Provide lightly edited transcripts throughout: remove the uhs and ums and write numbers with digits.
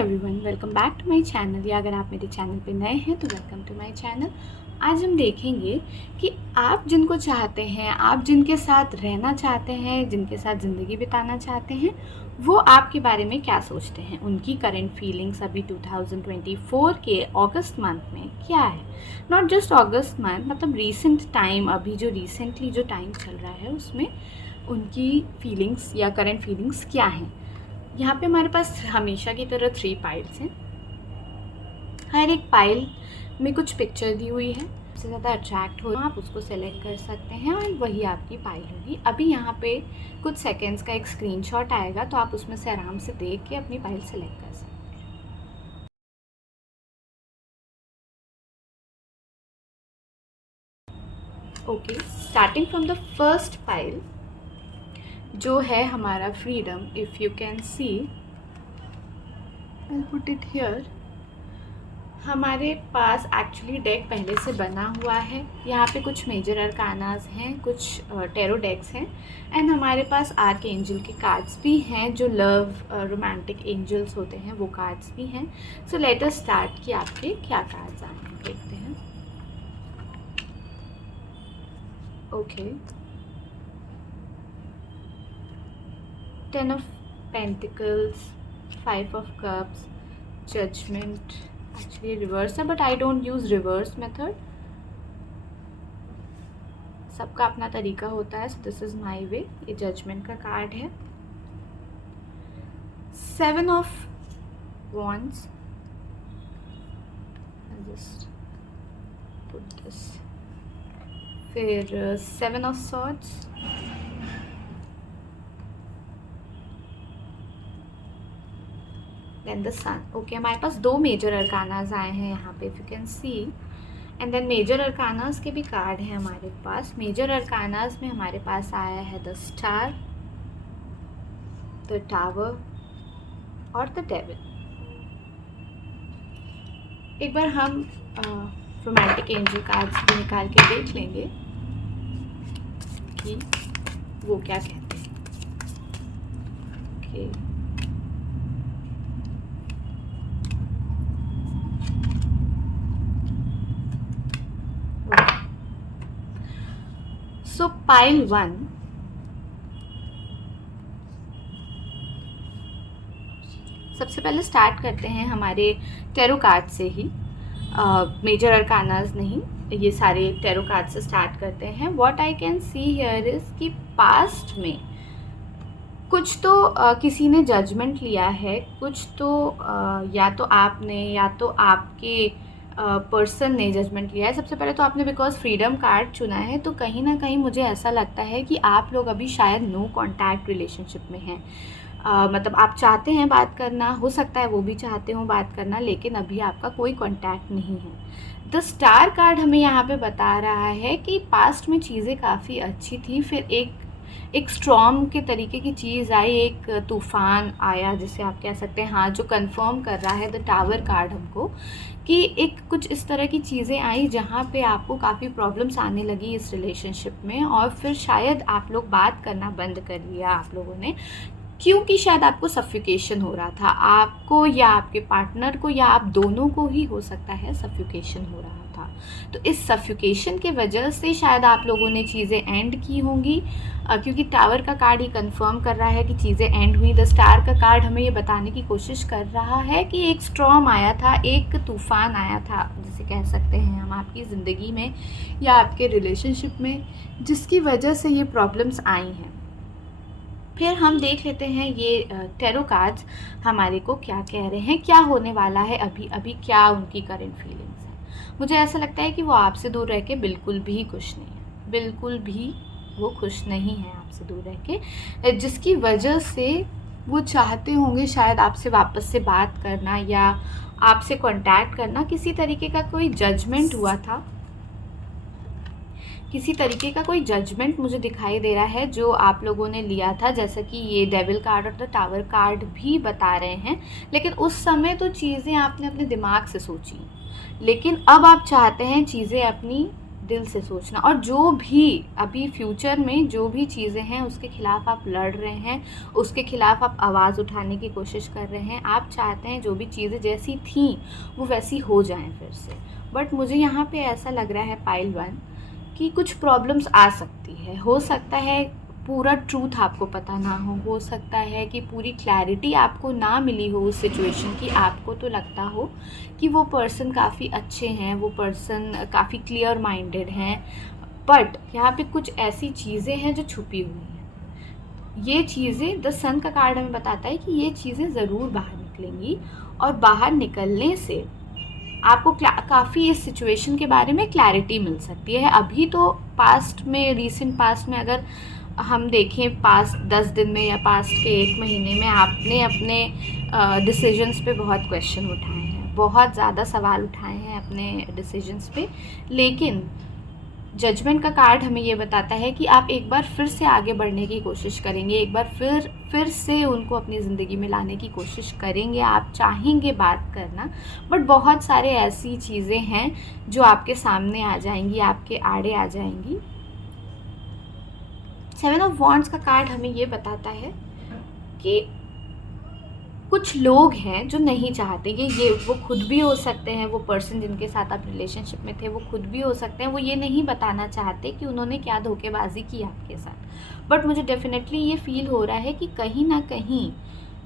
Everyone, welcome back to my channel. या अगर आप मेरे चैनल पे नए हैं तो वेलकम टू माय चैनल। आज हम देखेंगे कि आप जिनको चाहते हैं, आप जिनके साथ रहना चाहते हैं, जिनके साथ ज़िंदगी बिताना चाहते हैं, वो आपके बारे में क्या सोचते हैं, उनकी करेंट फीलिंग्स अभी 2024 के अगस्त मंथ में क्या है। नॉट जस्ट अगस्त मंथ, मतलब रीसेंट टाइम, अभी जो रिसेंटली जो टाइम चल रहा है उसमें उनकी फीलिंग्स या करेंट फीलिंग्स क्या हैं। यहाँ पे हमारे पास हमेशा की तरह 3 पाइल्स हैं। हर एक पाइल में कुछ पिक्चर दी हुई है। सबसे ज़्यादा अट्रैक्ट हो आप उसको सेलेक्ट कर सकते हैं और वही आपकी पाइल होगी। अभी यहाँ पे कुछ सेकंड्स का एक स्क्रीनशॉट आएगा तो आप उसमें से आराम से देख के अपनी पाइल सेलेक्ट कर सकते हैं। Okay, starting from the first pile जो है हमारा freedom. If you can C, I'll put it here। हमारे पास एक्चुअली डेक पहले से बना हुआ है। यहाँ पे कुछ मेजर अरकानास हैं, कुछ टेरो डेक्स हैं एंड हमारे पास आर्क एंजल के कार्ड्स भी हैं जो लव रोमांटिक एंजल्स होते हैं, वो कार्ड्स भी हैं। सो लेट अस स्टार्ट कि आपके क्या कार्ड्स आए हैं, देखते हैं। Okay, 10 of pentacles, 5 of cups, judgement. Actually reverse है but I don't use reverse method, सबका अपना तरीका होता है। So this is my way. ये जजमेंट का कार्ड है। 7 of wands, just put this. फिर 7 of swords, then the sun. Okay, हमारे पास 2 मेजर अरकानाज आए हैं यहाँ पे, if you can see. And then major arcanas के भी कार्ड हैं हमारे पास। मेजर अरकानास में हमारे पास आया है द स्टार, द टावर और द डेविल। एक बार हम रोमांटिक एंजल कार्ड्स भी निकाल के देख लेंगे कि वो क्या कहते हैं। ओके, सो पाइल 1, सबसे पहले स्टार्ट करते हैं हमारे टेरो कार्ड से ही। मेजर अरकानास नहीं, ये सारे टेरो कार्ड से स्टार्ट करते हैं। What I can see here is कि पास्ट में कुछ तो किसी ने जजमेंट लिया है, कुछ तो या तो आपने या तो आपके पर्सन ने जजमेंट लिया है। सबसे पहले तो आपने बिकॉज फ्रीडम कार्ड चुना है तो कहीं ना कहीं मुझे ऐसा लगता है कि आप लोग अभी शायद नो कॉन्टैक्ट रिलेशनशिप में हैं। मतलब आप चाहते हैं बात करना, हो सकता है वो भी चाहते हो बात करना, लेकिन अभी आपका कोई कॉन्टैक्ट नहीं है। द स्टार कार्ड हमें यहाँ पे बता रहा है कि पास्ट में चीज़ें काफ़ी अच्छी थी, फिर एक स्टॉर्म के तरीके की चीज़ आई, एक तूफ़ान आया जिसे आप कह सकते हैं। हाँ, जो कंफर्म कर रहा है द टावर कार्ड हमको कि एक कुछ इस तरह की चीज़ें आई जहाँ पे आपको काफ़ी प्रॉब्लम्स आने लगी इस रिलेशनशिप में, और फिर शायद आप लोग बात करना बंद कर लिया आप लोगों ने, क्योंकि शायद आपको सफोकेशन हो रहा था, आपको या आपके पार्टनर को या आप दोनों को ही हो सकता है सफोकेशन हो रहा था। तो इस सफोकेशन के वजह से शायद आप लोगों ने चीज़ें एंड की होंगी, क्योंकि टावर का कार्ड ही कंफर्म कर रहा है कि चीज़ें एंड हुई। द स्टार का कार्ड हमें ये बताने की कोशिश कर रहा है कि एक स्टॉर्म आया था, एक तूफ़ान आया था जिसे कह सकते हैं हम आपकी ज़िंदगी में या आपके रिलेशनशिप में, जिसकी वजह से ये प्रॉब्लम्स आई हैं। फिर हम देख लेते हैं ये टेरो कार्ड्स हमारे को क्या कह रहे हैं, क्या होने वाला है अभी अभी, क्या उनकी करेंट फीलिंग्स हैं। मुझे ऐसा लगता है कि वो आपसे दूर रह के बिल्कुल भी खुश नहीं है, बिल्कुल भी वो खुश नहीं है आपसे दूर रह के, जिसकी वजह से वो चाहते होंगे शायद आपसे वापस से बात करना या आपसे कांटेक्ट करना। किसी तरीके का कोई जजमेंट हुआ था, किसी तरीके का कोई जजमेंट मुझे दिखाई दे रहा है जो आप लोगों ने लिया था, जैसा कि ये डेविल कार्ड और द टावर कार्ड भी बता रहे हैं। लेकिन उस समय तो चीज़ें आपने अपने दिमाग से सोची, लेकिन अब आप चाहते हैं चीज़ें अपनी दिल से सोचना, और जो भी अभी फ्यूचर में जो भी चीज़ें हैं उसके खिलाफ आप लड़ रहे हैं, उसके खिलाफ आप आवाज़ उठाने की कोशिश कर रहे हैं, आप चाहते हैं जो भी चीज़ें जैसी थी वो वैसी हो जाएं फिर से। बट मुझे यहाँ पे ऐसा लग रहा है पाइल 1 कि कुछ प्रॉब्लम्स आ सकती है। हो सकता है पूरा ट्रूथ आपको पता ना हो सकता है कि पूरी क्लैरिटी आपको ना मिली हो उस सिचुएशन की। आपको तो लगता हो कि वो पर्सन काफ़ी अच्छे हैं, वो पर्सन काफ़ी क्लियर माइंडेड हैं, बट यहाँ पे कुछ ऐसी चीज़ें हैं जो छुपी हुई हैं। ये चीज़ें, द सन का कार्ड हमें बताता है कि ये चीज़ें ज़रूर बाहर निकलेंगी, और बाहर निकलने से आपको काफ़ी इस सिचुएशन के बारे में क्लैरिटी मिल सकती है। अभी तो पास्ट में, रीसेंट पास्ट में अगर हम देखें, पास्ट 10 दिन में या पास्ट के 1 महीने में आपने अपने डिसीजंस पे बहुत क्वेश्चन उठाए हैं, बहुत ज़्यादा सवाल उठाए हैं अपने डिसीजंस पे, लेकिन जजमेंट का कार्ड हमें ये बताता है कि आप एक बार फिर से आगे बढ़ने की कोशिश करेंगे, एक बार फिर से उनको अपनी ज़िंदगी में लाने की कोशिश करेंगे, आप चाहेंगे बात करना, बट बहुत सारे ऐसी चीज़ें हैं जो आपके सामने आ जाएंगी, आपके आड़े आ जाएंगी। 7 ऑफ वॉन्ड्स का कार्ड हमें ये बताता है कि कुछ लोग हैं जो नहीं चाहते, ये वो खुद भी हो सकते हैं, वो पर्सन जिनके साथ आप रिलेशनशिप में थे वो खुद भी हो सकते हैं, वो ये नहीं बताना चाहते कि उन्होंने क्या धोखेबाजी की आपके साथ, बट मुझे डेफिनेटली ये फील हो रहा है कि कहीं ना कहीं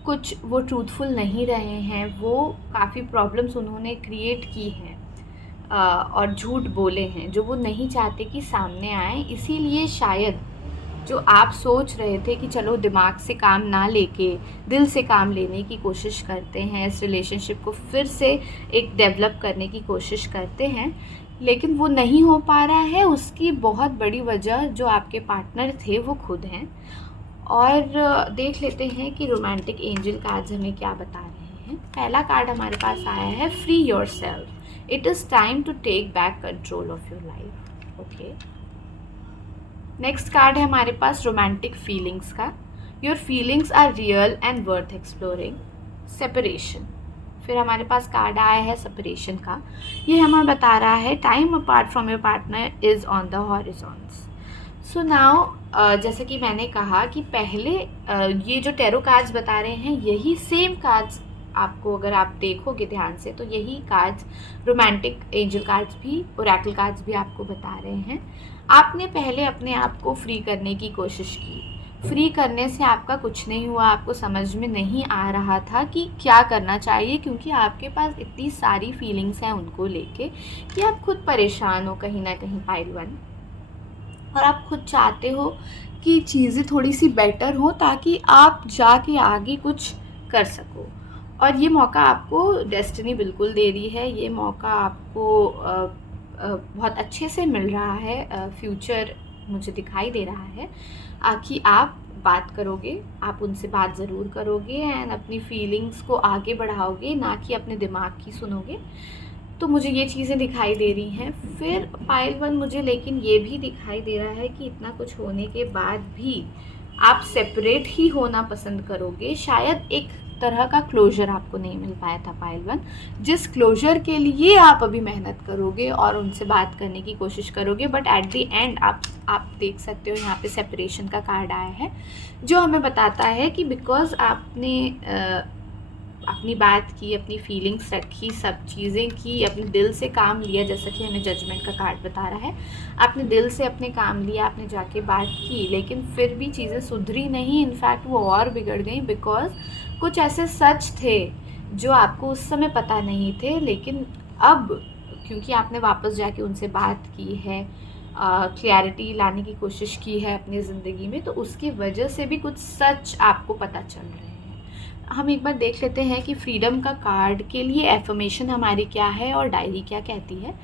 कुछ वो ट्रूथफुल नहीं रहे हैं, वो काफ़ी प्रॉब्लम्स उन्होंने क्रिएट की हैं और झूठ बोले हैं जो वो नहीं चाहते कि सामने आए। इसीलिए शायद जो आप सोच रहे थे कि चलो दिमाग से काम ना लेके दिल से काम लेने की कोशिश करते हैं, इस रिलेशनशिप को फिर से एक डेवलप करने की कोशिश करते हैं, लेकिन वो नहीं हो पा रहा है, उसकी बहुत बड़ी वजह जो आपके पार्टनर थे वो खुद हैं। और देख लेते हैं कि रोमांटिक एंजल कार्ड्स हमें क्या बता रहे हैं। पहला कार्ड हमारे पास आया है, free yourself, it is time to take back control of your life. Okay, next card है हमारे पास रोमांटिक फीलिंग्स का, your feelings are real and worth exploring. Separation, फिर हमारे पास कार्ड आया है सेपरेशन का, ये हमें बता रहा है time apart from your partner is on the horizons. So now जैसे कि मैंने कहा कि पहले ये जो टैरो कार्ड्स बता रहे हैं यही सेम कार्ड्स आपको, अगर आप देखोगे ध्यान से तो यही कार्ड्स रोमांटिक एंजल कार्ड्स भी, ओरेकल कार्ड्स भी आपको बता रहे हैं। आपने पहले अपने आप को फ्री करने की कोशिश की, फ्री करने से आपका कुछ नहीं हुआ, आपको समझ में नहीं आ रहा था कि क्या करना चाहिए, क्योंकि आपके पास इतनी सारी फीलिंग्स हैं उनको लेके कि आप खुद परेशान हो कहीं ना कहीं पाइल 1, और आप खुद चाहते हो कि चीज़ें थोड़ी सी बेटर हो ताकि आप जाके आगे कुछ कर सको। और ये मौका आपको डेस्टिनी बिल्कुल दे रही है, ये मौका आपको बहुत अच्छे से मिल रहा है, फ्यूचर मुझे दिखाई दे रहा है कि आप बात करोगे, आप उनसे बात ज़रूर करोगे एंड अपनी फीलिंग्स को आगे बढ़ाओगे, ना कि अपने दिमाग की सुनोगे। तो मुझे ये चीज़ें दिखाई दे रही हैं। फिर पाइल 1 मुझे लेकिन ये भी दिखाई दे रहा है कि इतना कुछ होने के बाद भी आप सेपरेट ही होना पसंद करोगे। शायद एक तरह का क्लोजर आपको नहीं मिल पाया था पाइल 1, जिस क्लोजर के लिए आप अभी मेहनत करोगे और उनसे बात करने की कोशिश करोगे, बट एट द एंड आप देख सकते हो यहाँ पे सेपरेशन का कार्ड आया है जो हमें बताता है कि बिकॉज आपने अपनी बात की, अपनी फीलिंग्स रखी, सब चीज़ें की, अपने दिल से काम लिया, जैसा कि हमें जजमेंट का कार्ड बता रहा है, आपने दिल से अपने काम लिया, आपने जाके बात की, लेकिन फिर भी चीज़ें सुधरी नहीं, इनफैक्ट वो और बिगड़ गई, बिकॉज कुछ ऐसे सच थे जो आपको उस समय पता नहीं थे, लेकिन अब क्योंकि आपने वापस जाके उनसे बात की है, क्लैरिटी लाने की कोशिश की है अपनी ज़िंदगी में, तो उसकी वजह से भी कुछ सच आपको पता चल रहे हैं। हम एक बार देख लेते हैं कि फ्रीडम का कार्ड के लिए एफर्मेशन हमारी क्या है और डायरी क्या कहती है।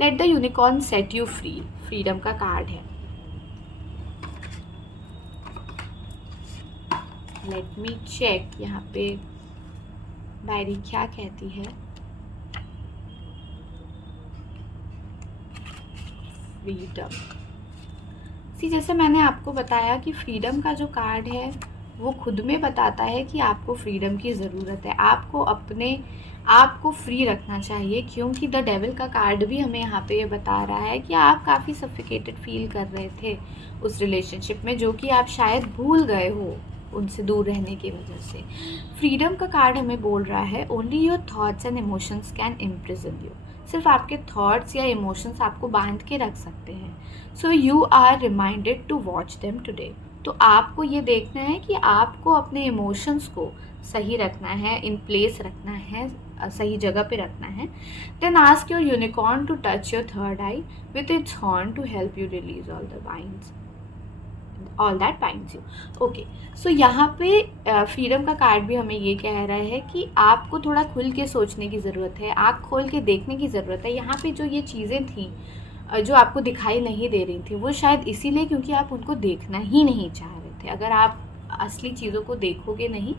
Let the unicorn set you free, freedom का कार्ड है। लेट मी चेक यहाँ पे डायरी क्या कहती है। फ्रीडम, जैसे मैंने आपको बताया कि फ्रीडम का जो कार्ड है वो खुद में बताता है कि आपको फ्रीडम की ज़रूरत है, आपको अपने आप को फ्री रखना चाहिए, क्योंकि द डेविल का कार्ड भी हमें यहाँ पे ये बता रहा है कि आप काफ़ी सफिकेटेड फील कर रहे थे उस रिलेशनशिप में, जो कि आप शायद भूल गए हो उनसे दूर रहने की वजह से। फ्रीडम का कार्ड हमें बोल रहा है only your thoughts and emotions can imprison you, सिर्फ आपके थॉट्स या इमोशंस आपको बांध के रख सकते हैं। So you are reminded to watch them today, तो आपको ये देखना है कि आपको अपने इमोशंस को सही रखना है, इन प्लेस रखना है, सही जगह पे रखना है। Then ask your unicorn to touch your third eye with its horn to help you release all that binds you. Okay, so यहाँ पे फ्रीडम का कार्ड भी हमें ये कह रहा है कि आपको थोड़ा खुल के सोचने की ज़रूरत है, आँख खोल के देखने की ज़रूरत है। यहाँ पे जो ये चीज़ें थी जो आपको दिखाई नहीं दे रही थी, वो शायद इसीलिए क्योंकि आप उनको देखना ही नहीं चाह रहे थे। अगर आप असली चीज़ों को देखोगे नहीं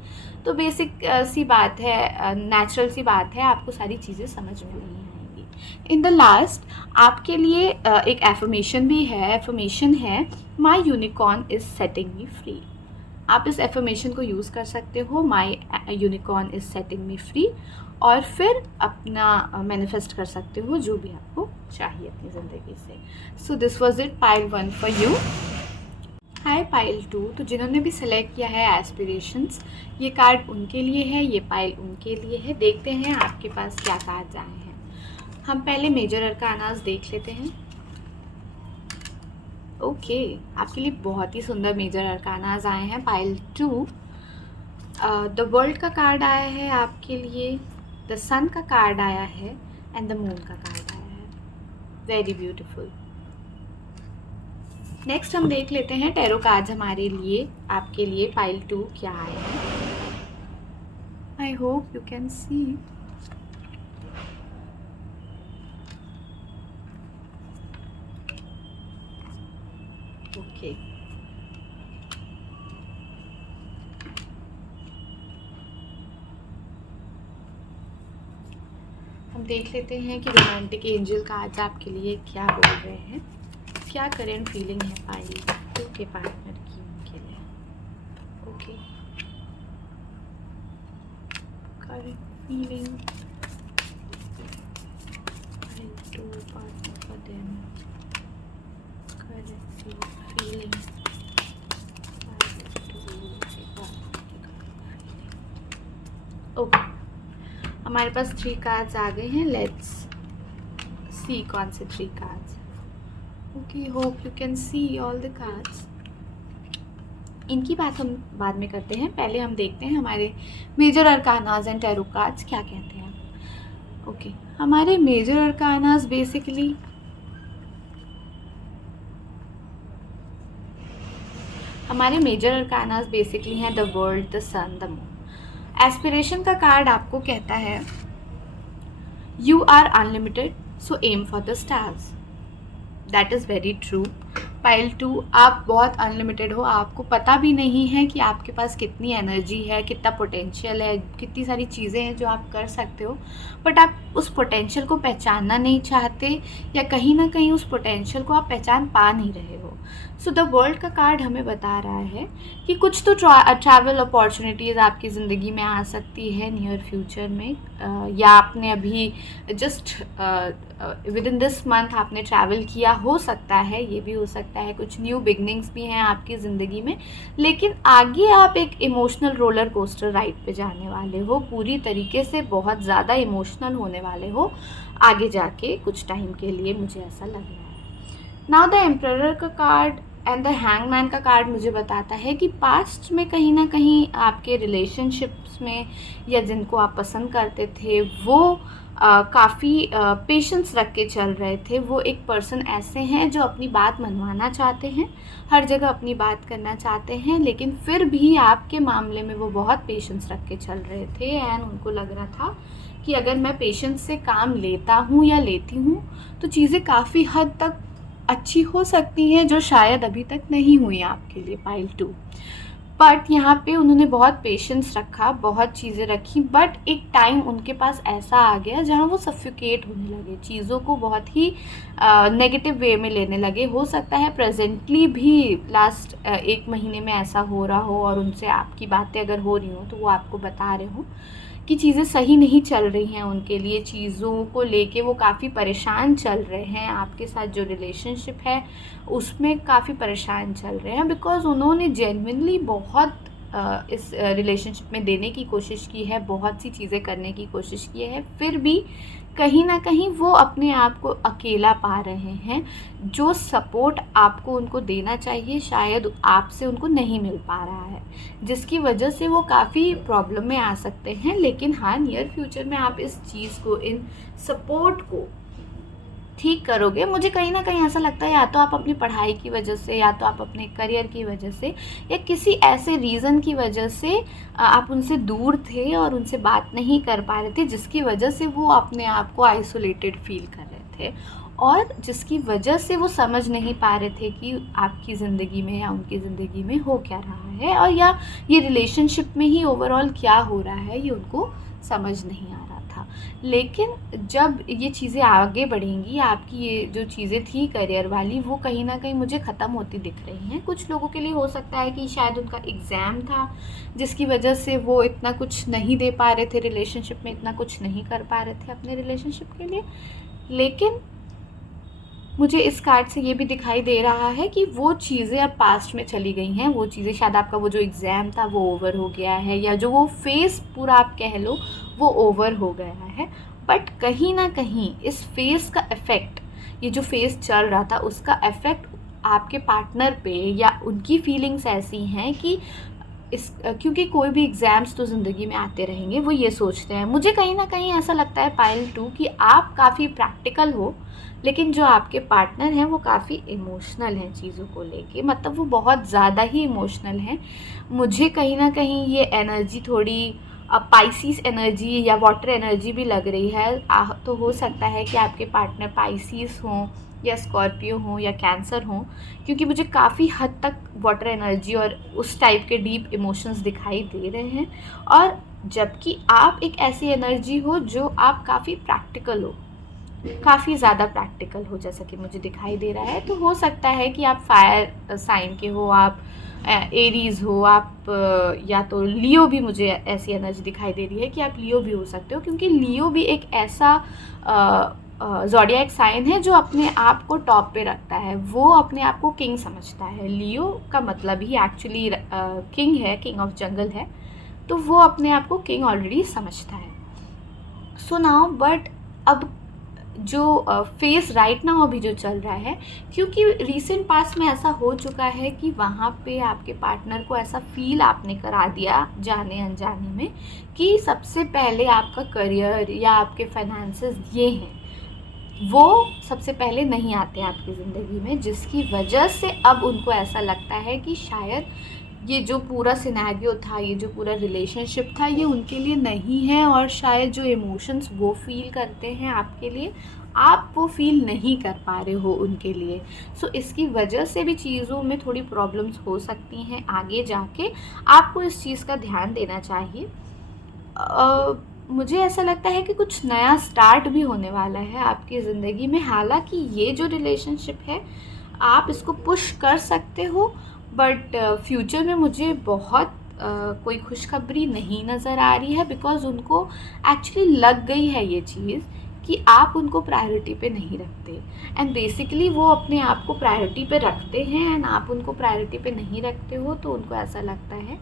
तो बेसिक सी बात है, नेचुरल सी बात है, आपको सारी चीज़ें समझ में नहीं आएंगी। इन द लास्ट आपके लिए एक एफर्मेशन भी है, एफर्मेशन है my unicorn is setting me free. आप इस एफर्मेशन को यूज़ कर सकते हो, my unicorn is setting me free, और फिर अपना मैनिफेस्ट कर सकते हो जो भी आपको चाहिए अपनी ज़िंदगी से। So this was it, pile 1 for you. Hi pile 2, तो जिन्होंने भी सिलेक्ट किया है एस्पिरेशंस, ये कार्ड उनके लिए है, ये पाइल उनके लिए है। देखते हैं आपके पास क्या कार्ड्स आए हैं। हम पहले मेजर अरकानास देख लेते हैं। ओके, आपके लिए बहुत ही सुंदर मेजर अरकानास आए हैं पाइल 2। द वर्ल्ड का कार्ड आया है आपके लिए, द सन का कार्ड आया है, एंड द मून का कार्ड आया है। Very beautiful. नेक्स्ट हम देख लेते हैं टैरो कार्ड्स हमारे लिए, आपके लिए पाइल 2 क्या आए हैं। I hope you can C. Okay, हम देख लेते हैं कि रोमांटिक एंजल कार्ड्स आपके लिए क्या बोल रहे हैं, क्या करेंट फीलिंग है पाइल 2 के पार्टनर की उनके लिए। Okay, current feeling pile 2 partner for them, current feeling pile 2 के पार्टनर की। ओके, हमारे पास 3 कार्ड्स आ गए हैं। लेट्स सी कौन से 3 cards. Okay, hope you can see all the cards. इनकी बात हम बाद में करते हैं, पहले हम देखते हैं हमारे major arcanas and tarot cards क्या कहते हैं। ओके, हमारे मेजर अरकानास बेसिकली हैं the world, the sun, the moon. Aspiration का कार्ड आपको कहता है you are unlimited, so aim for the stars. That is very true. Pile 2, आप बहुत अनलिमिटेड हो, आपको पता भी नहीं है कि आपके पास कितनी एनर्जी है, कितना पोटेंशियल है, कितनी सारी चीज़ें हैं जो आप कर सकते हो, बट आप उस पोटेंशियल को पहचानना नहीं चाहते, या कहीं ना कहीं उस पोटेंशियल को आप पहचान पा नहीं रहे हो। सो द वर्ल्ड का कार्ड हमें बता रहा है कि कुछ तो ट्रैवल अपॉर्चुनिटीज़ आपकी ज़िंदगी में आ सकती है नियर फ्यूचर में, या आपने अभी just with in this month आपने ट्रैवल किया, हो सकता है, ये भी हो सकता है कुछ न्यू बिगनिंग्स भी हैं आपकी ज़िंदगी में। लेकिन आगे आप एक इमोशनल रोलर कोस्टर राइड पे जाने वाले हो, पूरी तरीके से बहुत ज़्यादा इमोशनल होने वाले हो आगे जाके कुछ टाइम के लिए, मुझे ऐसा लग रहा है। नाउ द एम्परर का कार्ड एंड द हैंगमैन का कार्ड मुझे बताता है कि पास्ट में कहीं ना कहीं आपके रिलेशनशिप्स में, या जिनको आप पसंद करते थे, वो काफ़ी पेशेंस रख के चल रहे थे। वो एक पर्सन ऐसे हैं जो अपनी बात मनवाना चाहते हैं, हर जगह अपनी बात करना चाहते हैं, लेकिन फिर भी आपके मामले में वो बहुत पेशेंस रख के चल रहे थे, एंड उनको लग रहा था कि अगर मैं पेशेंस से काम लेता हूँ या लेती हूँ तो चीज़ें काफ़ी हद तक अच्छी हो सकती हैं, जो शायद अभी तक नहीं हुई आपके लिए पाइल 2। बट यहाँ पे उन्होंने बहुत पेशेंस रखा, बहुत चीज़ें रखी, बट एक टाइम उनके पास ऐसा आ गया जहाँ वो सफोकेट होने लगे, चीज़ों को बहुत ही नेगेटिव वे में लेने लगे। हो सकता है प्रेजेंटली भी लास्ट 1 महीने में ऐसा हो रहा हो और उनसे आपकी बातें अगर हो रही हो तो वो आपको बता रहे हो कि चीज़ें सही नहीं चल रही हैं उनके लिए, चीज़ों को लेके वो काफ़ी परेशान चल रहे हैं, आपके साथ जो रिलेशनशिप है उसमें काफ़ी परेशान चल रहे हैं, बिकॉज़ उन्होंने जेन्युइनली बहुत इस रिलेशनशिप में देने की कोशिश की है, बहुत सी चीज़ें करने की कोशिश की है, फिर भी कहीं ना कहीं वो अपने आप को अकेला पा रहे हैं। जो सपोर्ट आपको उनको देना चाहिए शायद आपसे उनको नहीं मिल पा रहा है, जिसकी वजह से वो काफ़ी प्रॉब्लम में आ सकते हैं। लेकिन हाँ, नियर फ्यूचर में आप इस चीज़ को, इन सपोर्ट को ठीक करोगे। मुझे कहीं ना कहीं ऐसा लगता है या तो आप अपनी पढ़ाई की वजह से, या तो आप अपने करियर की वजह से, या किसी ऐसे रीज़न की वजह से आप उनसे दूर थे और उनसे बात नहीं कर पा रहे थे, जिसकी वजह से वो अपने आप को आइसोलेटेड फील कर रहे थे, और जिसकी वजह से वो समझ नहीं पा रहे थे कि आपकी ज़िंदगी में या उनकी ज़िंदगी में हो क्या रहा है, और या ये रिलेशनशिप में ही ओवरऑल क्या हो रहा है ये उनको समझ नहीं आ रहा था। लेकिन जब ये चीज़ें आगे बढ़ेंगी, आपकी ये जो चीज़ें थी करियर वाली, वो कहीं ना कहीं मुझे ख़त्म होती दिख रही हैं। कुछ लोगों के लिए हो सकता है कि शायद उनका एग्ज़ाम था जिसकी वजह से वो इतना कुछ नहीं दे पा रहे थे रिलेशनशिप में, इतना कुछ नहीं कर पा रहे थे अपने रिलेशनशिप के लिए। लेकिन मुझे इस कार्ड से ये भी दिखाई दे रहा है कि वो चीज़ें अब पास्ट में चली गई हैं। वो चीज़ें, शायद आपका वो जो एग्ज़ाम था वो ओवर हो गया है, या जो वो फेज़ पूरा आप कह लो वो ओवर हो गया है। बट कहीं ना कहीं इस फेज़ का इफ़ेक्ट, ये जो फेज़ चल रहा था उसका इफ़ेक्ट आपके पार्टनर पे, या उनकी फीलिंग्स ऐसी हैं कि क्योंकि कोई भी एग्ज़ाम्स तो ज़िंदगी में आते रहेंगे, वो ये सोचते हैं। मुझे कहीं ना कहीं ऐसा लगता है पाइल 2 कि आप काफ़ी प्रैक्टिकल हो, लेकिन जो आपके पार्टनर हैं वो काफ़ी इमोशनल हैं चीज़ों को लेके, मतलब वो बहुत ज़्यादा ही इमोशनल हैं। मुझे कहीं ना कहीं ये एनर्जी थोड़ी पाइसीस एनर्जी या वाटर एनर्जी भी लग रही है। तो हो सकता है कि आपके पार्टनर पाइसीस हों, या स्कॉर्पियो हों, या कैंसर हों, क्योंकि मुझे काफ़ी हद तक वाटर एनर्जी और उस टाइप के डीप इमोशंस दिखाई दे रहे हैं। और जबकि आप एक ऐसी एनर्जी हो जो आप काफ़ी प्रैक्टिकल हो, काफ़ी ज़्यादा प्रैक्टिकल हो, जैसा कि मुझे दिखाई दे रहा है। तो हो सकता है कि आप फायर साइन के हो, आप एरीज़ हो, आप या तो लियो भी, मुझे ऐसी एनर्जी दिखाई दे रही है कि आप लियो भी हो सकते हो, क्योंकि लियो भी एक ऐसा ज़ोडिएक साइन है जो अपने आप को टॉप पे रखता है, वो अपने आप को किंग समझता है। लियो का मतलब ही एक्चुअली किंग है, किंग ऑफ जंगल है, तो वो अपने आप को किंग ऑलरेडी समझता है। सो नाउ बट अब जो फेस राइट नाउ अभी जो चल रहा है, क्योंकि रीसेंट पास्ट में ऐसा हो चुका है कि वहाँ पे आपके पार्टनर को ऐसा फील आपने करा दिया जाने अनजाने में कि सबसे पहले आपका करियर या आपके फाइनेंसेस ये हैं, वो सबसे पहले नहीं आते आपकी ज़िंदगी में, जिसकी वजह से अब उनको ऐसा लगता है कि शायद ये जो पूरा सिनेरियो था, ये जो पूरा रिलेशनशिप था, ये उनके लिए नहीं है, और शायद जो इमोशंस वो फील करते हैं आपके लिए, आप वो फील नहीं कर पा रहे हो उनके लिए। सो इसकी वजह से भी चीज़ों में थोड़ी प्रॉब्लम्स हो सकती हैं आगे जाके। आपको इस चीज़ का ध्यान देना चाहिए। मुझे ऐसा लगता है कि कुछ नया स्टार्ट भी होने वाला है आपकी ज़िंदगी में। हालांकि ये जो रिलेशनशिप है आप इसको पुश कर सकते हो, बट फ्यूचर में मुझे बहुत कोई खुशखबरी नहीं नज़र आ रही है, बिकॉज़ उनको एक्चुअली लग गई है ये चीज़ कि आप उनको प्रायोरिटी पे नहीं रखते, एंड बेसिकली वो अपने आप को प्रायोरिटी पे रखते हैं, एंड आप उनको प्रायोरिटी पे नहीं रखते हो, तो उनको ऐसा लगता है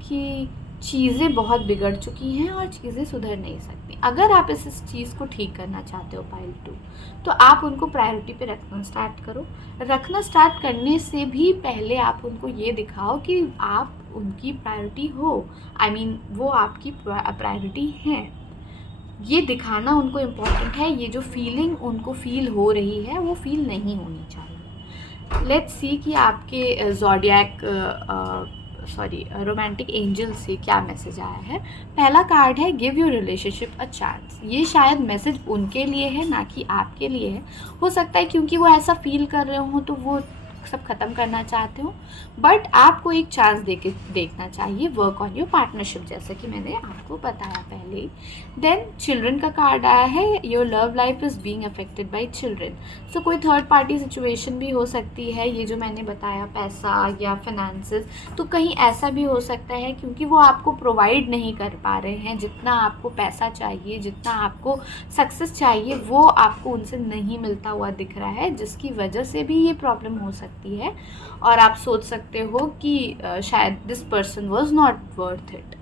कि चीज़ें बहुत बिगड़ चुकी हैं और चीज़ें सुधर नहीं सकती। अगर आप इस चीज़ को ठीक करना चाहते हो पाइल 2, तो आप उनको प्रायोरिटी पे रखना स्टार्ट करो। रखना स्टार्ट करने से भी पहले आप उनको ये दिखाओ कि आप उनकी प्रायोरिटी हो, आई मीन वो आपकी प्रायोरिटी हैं। ये दिखाना उनको इम्पोर्टेंट है। ये जो फीलिंग उनको फील हो रही है वो फील नहीं होनी चाहिए। लेट्स सी कि आपके ज़ोडिएक रोमांटिक एंजल से क्या मैसेज आया है। पहला कार्ड है give your relationship a chance. ये शायद मैसेज उनके लिए है, ना कि आपके लिए है। हो सकता है क्योंकि वो ऐसा फील कर रहे हो तो वो सब ख़त्म करना चाहते हो, बट आपको एक चांस देखना चाहिए वर्क ऑन योर पार्टनरशिप, जैसा कि मैंने आपको बताया पहले ही। देन चिल्ड्रन का कार्ड आया है, your love life is being affected by children. So कोई थर्ड पार्टी सिचुएशन भी हो सकती है, ये जो मैंने बताया पैसा या फाइनेंसेस, तो कहीं ऐसा भी हो सकता है क्योंकि वो आपको प्रोवाइड नहीं कर पा रहे हैं जितना आपको पैसा चाहिए, जितना आपको सक्सेस चाहिए, वो आपको उनसे नहीं मिलता हुआ दिख रहा है, जिसकी वजह से भी ये प्रॉब्लम हो सकती है। और आप सोच सकते हो कि शायद this person was not worth it.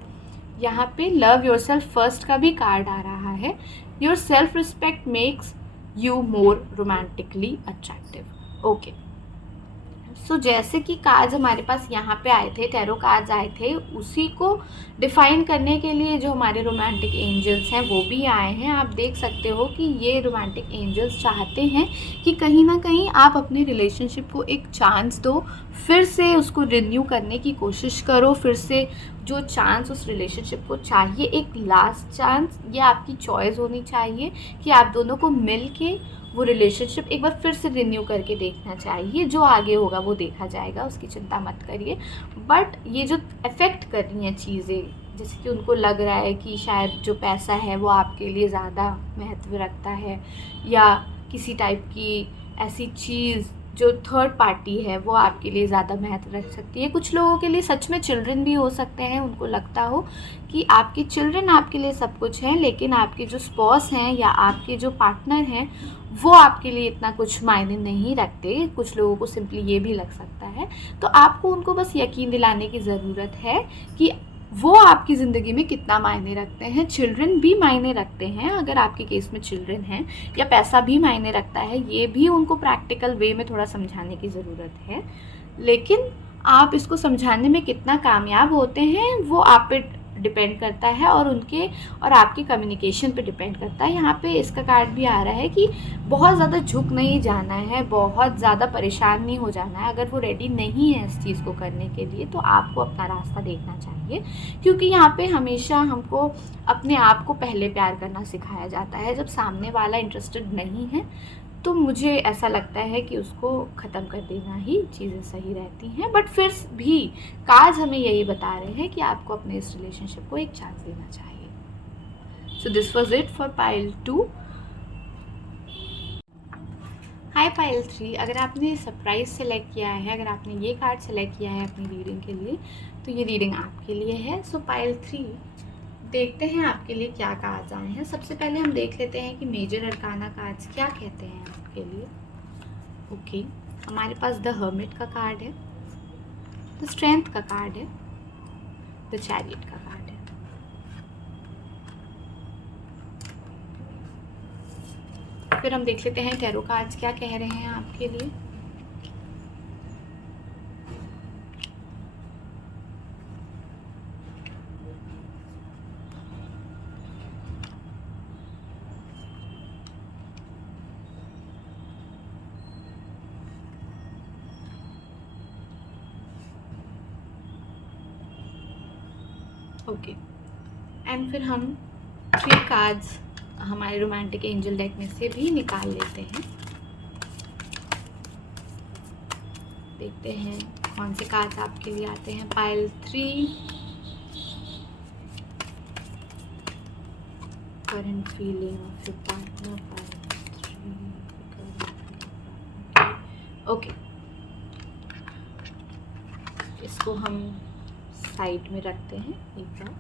यहाँ पे लव योर सेल्फ फर्स्ट का भी कार्ड आ रहा है, your self respect makes you more romantically attractive. Okay, so जैसे कि कार्ड्स हमारे पास यहाँ पे आए थे, टैरो कार्ड्स आए थे, उसी को डिफ़ाइन करने के लिए जो हमारे रोमांटिक एंजल्स हैं वो भी आए हैं। आप देख सकते हो कि ये रोमांटिक एंजल्स चाहते हैं कि कहीं ना कहीं आप अपने रिलेशनशिप को एक चांस दो, फिर से उसको रिन्यू करने की कोशिश करो, फिर से जो चांस उस रिलेशनशिप को चाहिए, एक लास्ट चांस, ये आपकी चॉइस होनी चाहिए कि आप दोनों को मिल के वो रिलेशनशिप एक बार फिर से रिन्यू करके देखना चाहिए। जो आगे होगा वो देखा जाएगा, उसकी चिंता मत करिए। बट ये जो अफेक्ट कर रही हैं चीज़ें, जैसे कि उनको लग रहा है कि शायद जो पैसा है वो आपके लिए ज़्यादा महत्व रखता है, या किसी टाइप की ऐसी चीज़ जो थर्ड पार्टी है वो आपके लिए ज़्यादा महत्व रख सकती है। कुछ लोगों के लिए सच में चिल्ड्रन भी हो सकते हैं, उनको लगता हो कि आपके चिल्ड्रन आपके लिए सब कुछ हैं, लेकिन आपके जो स्पॉस हैं या आपके जो पार्टनर हैं वो आपके लिए इतना कुछ मायने नहीं रखते। कुछ लोगों को सिंपली ये भी लग सकता है। तो आपको उनको बस यकीन दिलाने की ज़रूरत है कि वो आपकी ज़िंदगी में कितना मायने रखते हैं। चिल्ड्रन भी मायने रखते हैं, अगर आपके केस में चिल्ड्रन हैं, या पैसा भी मायने रखता है, ये भी उनको प्रैक्टिकल वे में थोड़ा समझाने की ज़रूरत है। लेकिन आप इसको समझाने में कितना कामयाब होते हैं वो आप पे डिपेंड करता है, और उनके और आपके कम्युनिकेशन पे डिपेंड करता है। यहाँ पे इसका कार्ड भी आ रहा है कि बहुत ज़्यादा झुक नहीं जाना है, बहुत ज़्यादा परेशान नहीं हो जाना है। अगर वो रेडी नहीं है इस चीज़ को करने के लिए तो आपको अपना रास्ता देखना चाहिए, क्योंकि यहाँ पे हमेशा हमको अपने आप को पहले प्यार करना सिखाया जाता है। जब सामने वाला इंटरेस्टेड नहीं है तो मुझे ऐसा लगता है कि उसको ख़त्म कर देना ही चीज़ें सही रहती हैं। बट फिर भी कार्ड्स हमें यही बता रहे हैं कि आपको अपने इस रिलेशनशिप को एक चांस देना चाहिए। So this was it for pile 2। Hi pile 3, अगर आपने सरप्राइज सेलेक्ट किया है, अगर आपने ये कार्ड सेलेक्ट किया है अपनी रीडिंग के लिए, तो ये रीडिंग आपके लिए है। सो पाइल 3, देखते हैं आपके लिए क्या कार्ड्स आए हैं। सबसे पहले हम देख लेते हैं कि मेजर अरकाना कार्ड्स क्या कहते हैं आपके लिए। ओके, हमारे पास द हर्मिट का कार्ड है, द स्ट्रेंथ का कार्ड है, द चैरियट का कार्ड है। फिर हम देख लेते हैं टैरो कार्ड्स क्या कह रहे हैं आपके लिए। ओके, एंड फिर हम 3 कार्ड्स हमारे रोमांटिक एंजल डेक में से भी निकाल लेते हैं। देखते हैं कौन से कार्ड्स आपके लिए आते हैं। Pile 3, current feeling of your partner. Pile 3, okay, इसको हम साइड में रखते हैं एक बार,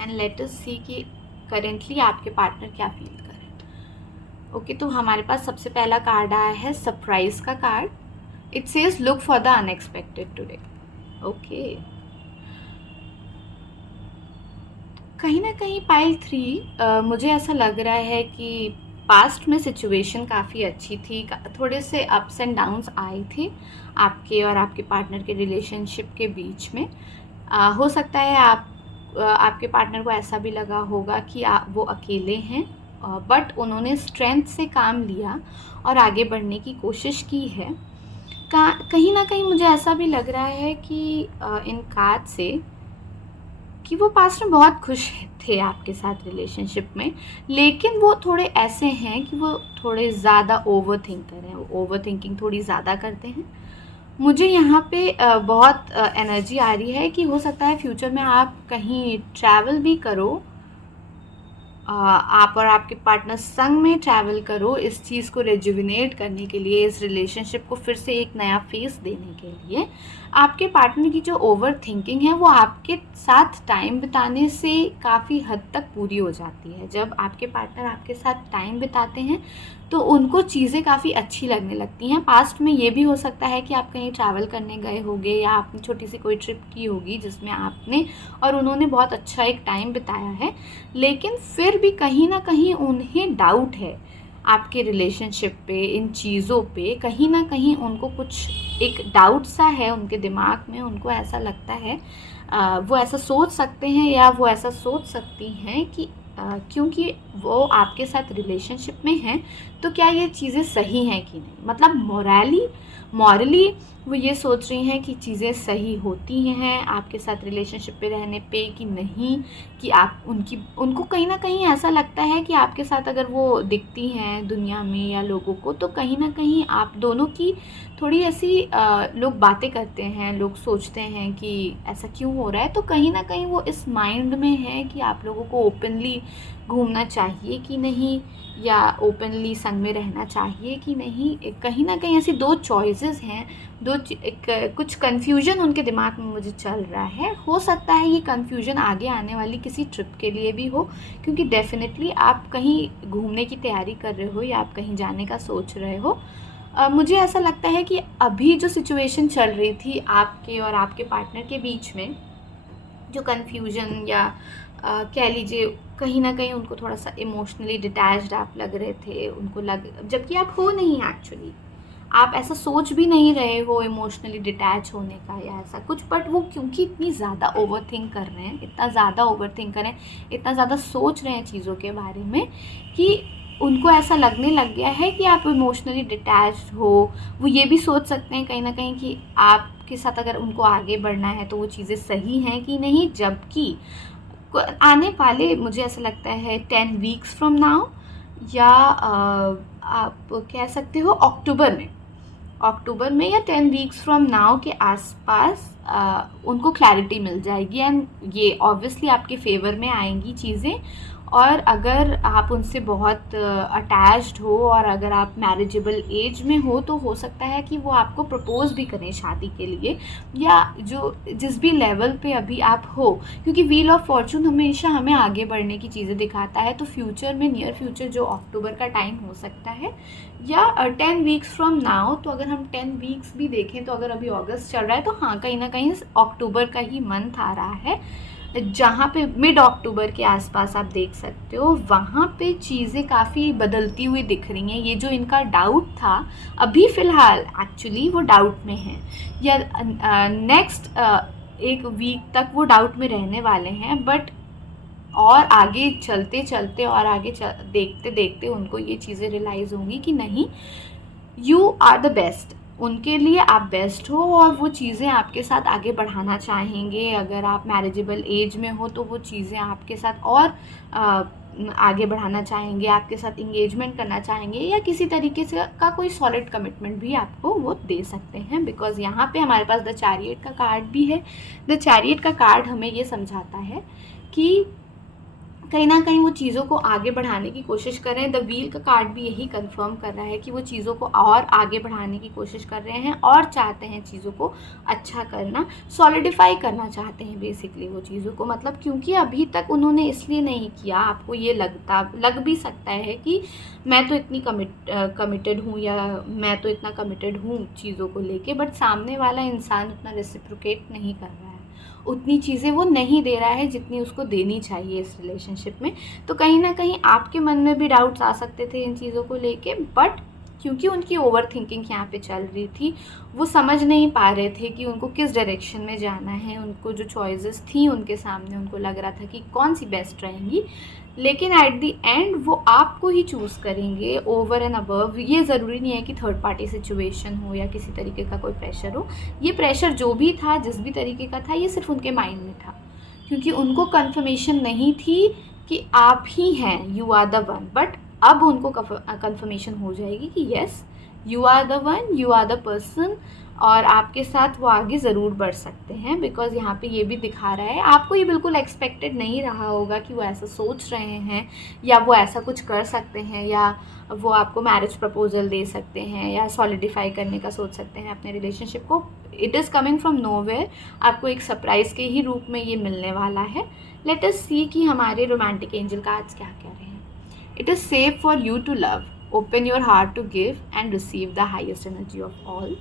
एंड लेट अस सी कि करेंटली आपके पार्टनर क्या फील कर रहे हैं। ओके, तो हमारे पास सबसे पहला कार्ड आया है सरप्राइज का card. It says look for the unexpected today. Okay, कहीं ना कहीं पाइल 3, मुझे ऐसा लग रहा है कि पास्ट में सिचुएशन काफ़ी अच्छी थी, थोड़े से अप्स एंड डाउन्स आए थे आपके और आपके पार्टनर के रिलेशनशिप के बीच में। हो सकता है आपके पार्टनर को ऐसा भी लगा होगा कि वो अकेले हैं, बट उन्होंने स्ट्रेंथ से काम लिया और आगे बढ़ने की कोशिश की है। कहीं ना कहीं मुझे ऐसा भी लग रहा है कि इन कार्ड से कि वो पास्ट में बहुत खुश थे आपके साथ रिलेशनशिप में, लेकिन वो थोड़े ऐसे हैं कि वो थोड़े ज़्यादा ओवर थिंकर हैं, वो ओवर थिंकिंग थोड़ी ज़्यादा करते हैं। मुझे यहाँ पे बहुत एनर्जी आ रही है कि हो सकता है फ्यूचर में आप कहीं ट्रैवल भी करो, आप और आपके पार्टनर संग में ट्रैवल करो इस चीज़ को रेजुविनेट करने के लिए, इस रिलेशनशिप को फिर से एक नया फेस देने के लिए। आपके पार्टनर की जो ओवर थिंकिंग है वो आपके साथ टाइम बिताने से काफ़ी हद तक पूरी हो जाती है। जब आपके पार्टनर आपके साथ टाइम बिताते हैं तो उनको चीज़ें काफ़ी अच्छी लगने लगती हैं। पास्ट में ये भी हो सकता है कि आप कहीं ट्रैवल करने गए होंगे या आपने छोटी सी कोई ट्रिप की होगी जिसमें आपने और उन्होंने बहुत अच्छा एक टाइम बिताया है, लेकिन फिर भी कहीं ना कहीं उन्हें डाउट है आपके रिलेशनशिप पे, इन चीज़ों पे कहीं ना कहीं उनको कुछ एक डाउट सा है उनके दिमाग में। उनको ऐसा लगता है, वो ऐसा सोच सकते हैं या वो ऐसा सोच सकती हैं कि क्योंकि वो आपके साथ रिलेशनशिप में हैं तो क्या ये चीज़ें सही हैं कि नहीं। मतलब मॉरली वो ये सोच रही हैं कि चीज़ें सही होती हैं आपके साथ रिलेशनशिप पे रहने पे कि नहीं, कि आप उनको कहीं ना कहीं ऐसा लगता है कि आपके साथ अगर वो दिखती हैं दुनिया में या लोगों को तो कहीं ना कहीं आप दोनों की थोड़ी ऐसी लोग बातें करते हैं, लोग सोचते हैं कि ऐसा क्यों हो रहा है। तो कहीं ना कहीं वो इस माइंड में है कि आप लोगों को ओपनली घूमना चाहिए कि नहीं या ओपनली संग में रहना चाहिए कि नहीं। कहीं ना कहीं ऐसी दो चॉइसेस हैं, कुछ कन्फ्यूजन उनके दिमाग में मुझे चल रहा है। हो सकता है ये कन्फ्यूजन आगे आने वाली किसी ट्रिप के लिए भी हो, क्योंकि डेफिनेटली आप कहीं घूमने की तैयारी कर रहे हो या आप कहीं जाने का सोच रहे हो। मुझे ऐसा लगता है कि अभी जो सिचुएशन चल रही थी आपके और आपके पार्टनर के बीच में, जो कन्फ्यूजन या कह लीजिए कहीं ना कहीं उनको थोड़ा सा इमोशनली डिटैच्ड आप लग रहे थे, उनको जबकि आप हो नहीं, एक्चुअली आप ऐसा सोच भी नहीं रहे हो इमोशनली डिटैच होने का या ऐसा कुछ, बट वो क्योंकि इतनी ज़्यादा ओवर थिंक कर रहे हैं, इतना ज़्यादा ओवर थिंक कर रहे हैं, इतना ज़्यादा सोच रहे हैं चीज़ों के बारे में कि उनको ऐसा लगने लग गया है कि आप इमोशनली डिटैच्ड हो। वो ये भी सोच सकते हैं कहीं ना कहीं कि आपके साथ अगर उनको आगे बढ़ना है तो वो चीज़ें सही हैं कि नहीं, जबकि आने वाले मुझे ऐसा लगता है 10 वीक्स फ्रॉम नाउ या आप कह सकते हो अक्टूबर में या 10 वीक्स फ्रॉम नाउ के आसपास उनको क्लैरिटी मिल जाएगी एंड ये ऑब्वियसली आपके फेवर में आएंगी चीज़ें। और अगर आप उनसे बहुत अटैच्ड हो और अगर आप मैरिजेबल एज में हो तो हो सकता है कि वो आपको प्रपोज भी करें शादी के लिए, या जिस भी लेवल पे अभी आप हो, क्योंकि व्हील ऑफ फॉर्चून हमेशा हमें आगे बढ़ने की चीज़ें दिखाता है। तो फ्यूचर में, नियर फ्यूचर जो अक्टूबर का टाइम हो सकता है या 10 वीक्स फ्रॉम नाउ, तो अगर हम 10 वीक्स भी देखें तो अगर अभी अगस्त चल रहा है तो हाँ कहीं ना कहीं अक्टूबर का ही मंथ आ रहा है, जहाँ पे मिड अक्टूबर के आसपास आप देख सकते हो वहाँ पे चीज़ें काफ़ी बदलती हुई दिख रही हैं। ये जो इनका डाउट था अभी फ़िलहाल एक्चुअली वो डाउट में है, या नेक्स्ट एक वीक तक वो डाउट में रहने वाले हैं, बट और आगे चलते चलते और आगे देखते देखते उनको ये चीज़ें रियलाइज़ होंगी कि नहीं, यू आर द बेस्ट, उनके लिए आप बेस्ट हो और वो चीज़ें आपके साथ आगे बढ़ाना चाहेंगे। अगर आप मैरिजेबल एज में हो तो वो चीज़ें आपके साथ और आगे बढ़ाना चाहेंगे, आपके साथ इंगेजमेंट करना चाहेंगे या किसी तरीके से का कोई सॉलिड कमिटमेंट भी आपको वो दे सकते हैं। बिकॉज यहाँ पे हमारे पास द चैरियट का कार्ड भी है। द चैरियट का कार्ड हमें ये समझाता है कि कहीं ना कहीं वो चीज़ों को आगे बढ़ाने की कोशिश कर रहे हैं। द व्हील का कार्ड भी यही कंफर्म कर रहा है कि वो चीज़ों को और आगे बढ़ाने की कोशिश कर रहे हैं और चाहते हैं चीज़ों को अच्छा करना, सॉलिडिफाई करना चाहते हैं बेसिकली वो चीज़ों को। मतलब क्योंकि अभी तक उन्होंने इसलिए नहीं किया, आपको ये लग भी सकता है कि मैं तो इतनी कमिटेड हूँ या मैं तो इतना कमिटेड हूँ चीज़ों को लेके, बट सामने वाला इंसान उतना रेसिप्रोकेट नहीं कर रहा है, उतनी चीज़ें वो नहीं दे रहा है जितनी उसको देनी चाहिए इस रिलेशनशिप में। तो कहीं ना कहीं आपके मन में भी डाउट्स आ सकते थे इन चीज़ों को लेके, बट क्योंकि उनकी ओवर थिंकिंग यहाँ पे चल रही थी, वो समझ नहीं पा रहे थे कि उनको किस डायरेक्शन में जाना है। उनको जो चॉइसेस थी उनके सामने, उनको लग रहा था कि कौन सी बेस्ट रहेंगी, लेकिन एट दी एंड वो आपको ही चूज़ करेंगे ओवर एंड अबव। ये ज़रूरी नहीं है कि थर्ड पार्टी सिचुएशन हो या किसी तरीके का कोई प्रेशर हो। ये प्रेशर जो भी था, जिस भी तरीके का था, ये सिर्फ उनके माइंड में था, क्योंकि उनको कंफर्मेशन नहीं थी कि आप ही हैं, you are the one. But अब उनको कंफर्मेशन हो जाएगी कि yes, you are the one, you are the person, और आपके साथ वो आगे ज़रूर बढ़ सकते हैं। बिकॉज़ यहाँ पे ये भी दिखा रहा है, आपको ये बिल्कुल एक्सपेक्टेड नहीं रहा होगा कि वो ऐसा सोच रहे हैं, या वो ऐसा कुछ कर सकते हैं, या वो आपको मैरिज प्रपोजल दे सकते हैं, या सॉलिडिफाई करने का सोच सकते हैं अपने रिलेशनशिप को। It is coming from nowhere, आपको एक सरप्राइज़ के ही रूप में ये मिलने वाला है। लेट अस सी कि हमारे रोमांटिक एंजल कार्ड्स क्या कह रहे हैं। It is safe for you to love, open your heart to give and receive the highest energy of all.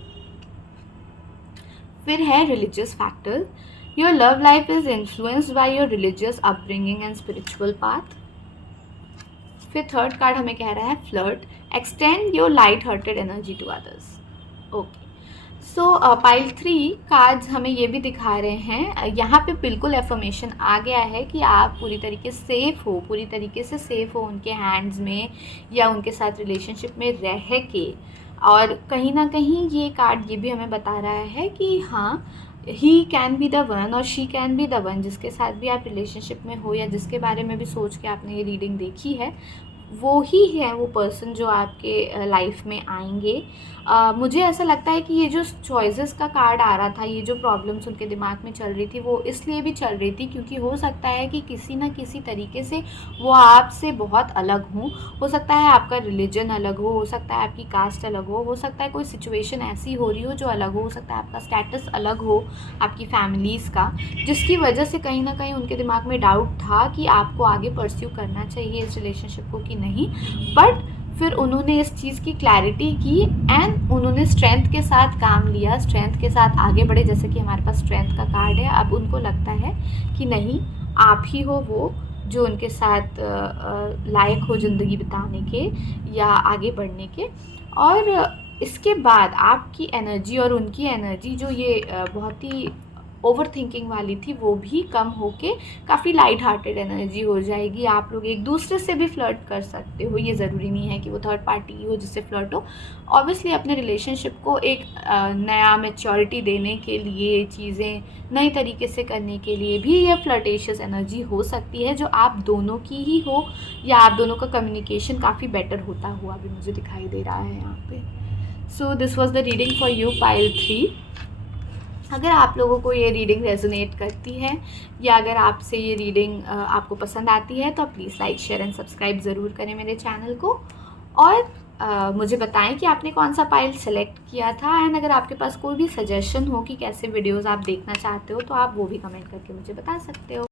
फिर है religious factor, your love life is influenced by your religious upbringing and spiritual path. फिर third card हमें कह रहा है flirt, extend your light hearted energy to others. Okay, so pile 3 cards हमें ये भी दिखा रहे हैं, यहाँ पे बिल्कुल एफर्मेशन आ गया है कि आप पूरी तरीके से सेफ़ हो, पूरी तरीके से सेफ़ हो उनके हैंड्स में, या उनके साथ रिलेशनशिप में रह के। और कहीं ना कहीं ये कार्ड ये भी हमें बता रहा है कि हाँ, he can be the one or she can be the one, जिसके साथ भी आप रिलेशनशिप में हो या जिसके बारे में भी सोच के आपने ये रीडिंग देखी है, वो ही है वो पर्सन जो आपके लाइफ में आएंगे। मुझे ऐसा लगता है कि ये जो चॉइसेस का कार्ड आ रहा था, ये जो प्रॉब्लम्स उनके दिमाग में चल रही थी, वो इसलिए भी चल रही थी क्योंकि हो सकता है कि किसी न किसी तरीके से वो आपसे बहुत अलग हों। हो सकता है आपका रिलीजन अलग हो सकता है आपकी कास्ट अलग हो सकता है कोई सिचुएशन ऐसी हो रही हो जो अलग हो सकता है आपका स्टेटस अलग हो, आपकी फैमिलीज़ का, जिसकी वजह से कहीं ना कहीं उनके दिमाग में डाउट था कि आपको आगे परस्यू करना चाहिए इस रिलेशनशिप को कि नहीं। बट फिर उन्होंने इस चीज़ की क्लैरिटी की एंड उन्होंने स्ट्रेंथ के साथ काम लिया, स्ट्रेंथ के साथ आगे बढ़े। जैसे कि हमारे पास स्ट्रेंथ का कार्ड है, अब उनको लगता है कि नहीं, आप ही हो वो जो उनके साथ लायक हो ज़िंदगी बिताने के या आगे बढ़ने के। और इसके बाद आपकी एनर्जी और उनकी एनर्जी जो ये बहुत ही ओवर थिंकिंग वाली थी, वो भी कम होके काफ़ी लाइट हार्टेड एनर्जी हो जाएगी। आप लोग एक दूसरे से भी फ्लर्ट कर सकते हो, ये ज़रूरी नहीं है कि वो थर्ड पार्टी हो जिससे फ्लर्ट हो। ऑब्वियसली अपने रिलेशनशिप को एक नया मैच्योरिटी देने के लिए, चीज़ें नई तरीके से करने के लिए भी ये फ्लर्टेशियस एनर्जी हो सकती है, जो आप दोनों की ही हो, या आप दोनों का कम्युनिकेशन काफ़ी बेटर होता हुआ भी मुझे दिखाई दे रहा है यहाँ पे। So this was the reading for you pile 3। अगर आप लोगों को ये रीडिंग रेजोनेट करती है, या अगर आपसे ये रीडिंग आपको पसंद आती है, तो please like, share and subscribe ज़रूर करें मेरे चैनल को। और मुझे बताएं कि आपने कौन सा पाइल सेलेक्ट किया था। एंड अगर आपके पास कोई भी सजेशन हो कि कैसे वीडियोज़ आप देखना चाहते हो, तो आप वो भी कमेंट करके मुझे बता सकते हो।